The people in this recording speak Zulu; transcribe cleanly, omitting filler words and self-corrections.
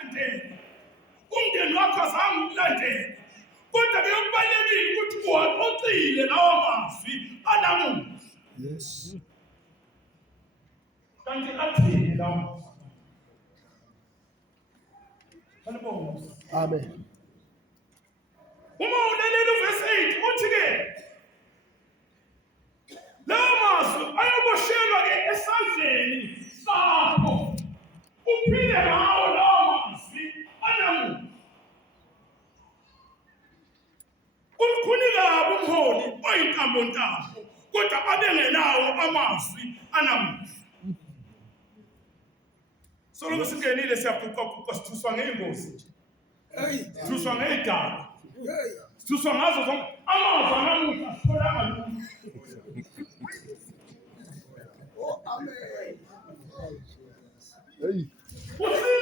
Landela. Umndeni wakho azange ukulandela. Kodwa ke kubalekile ukuthi uwaxoxile lawo mazwi anamuhla. Yes. Kanti athini lawo? Amen. Uma ulalela uverse 8 uthi ke lawo mazwi ayoboshelwa ke esandleni sakho. Uphile ngawo lawo mazwi anamuhla. Kunika umholi oyinkambo ntambo kodwa abengenawo amazwi anamuhla. Solo singenile siyabhuqa sithuswa ngeingozi nje. Sithuswa ngezidaba. Sithuswa ngazo zonke amazwi anamuhla sitholanga lutho. Hey. Uthi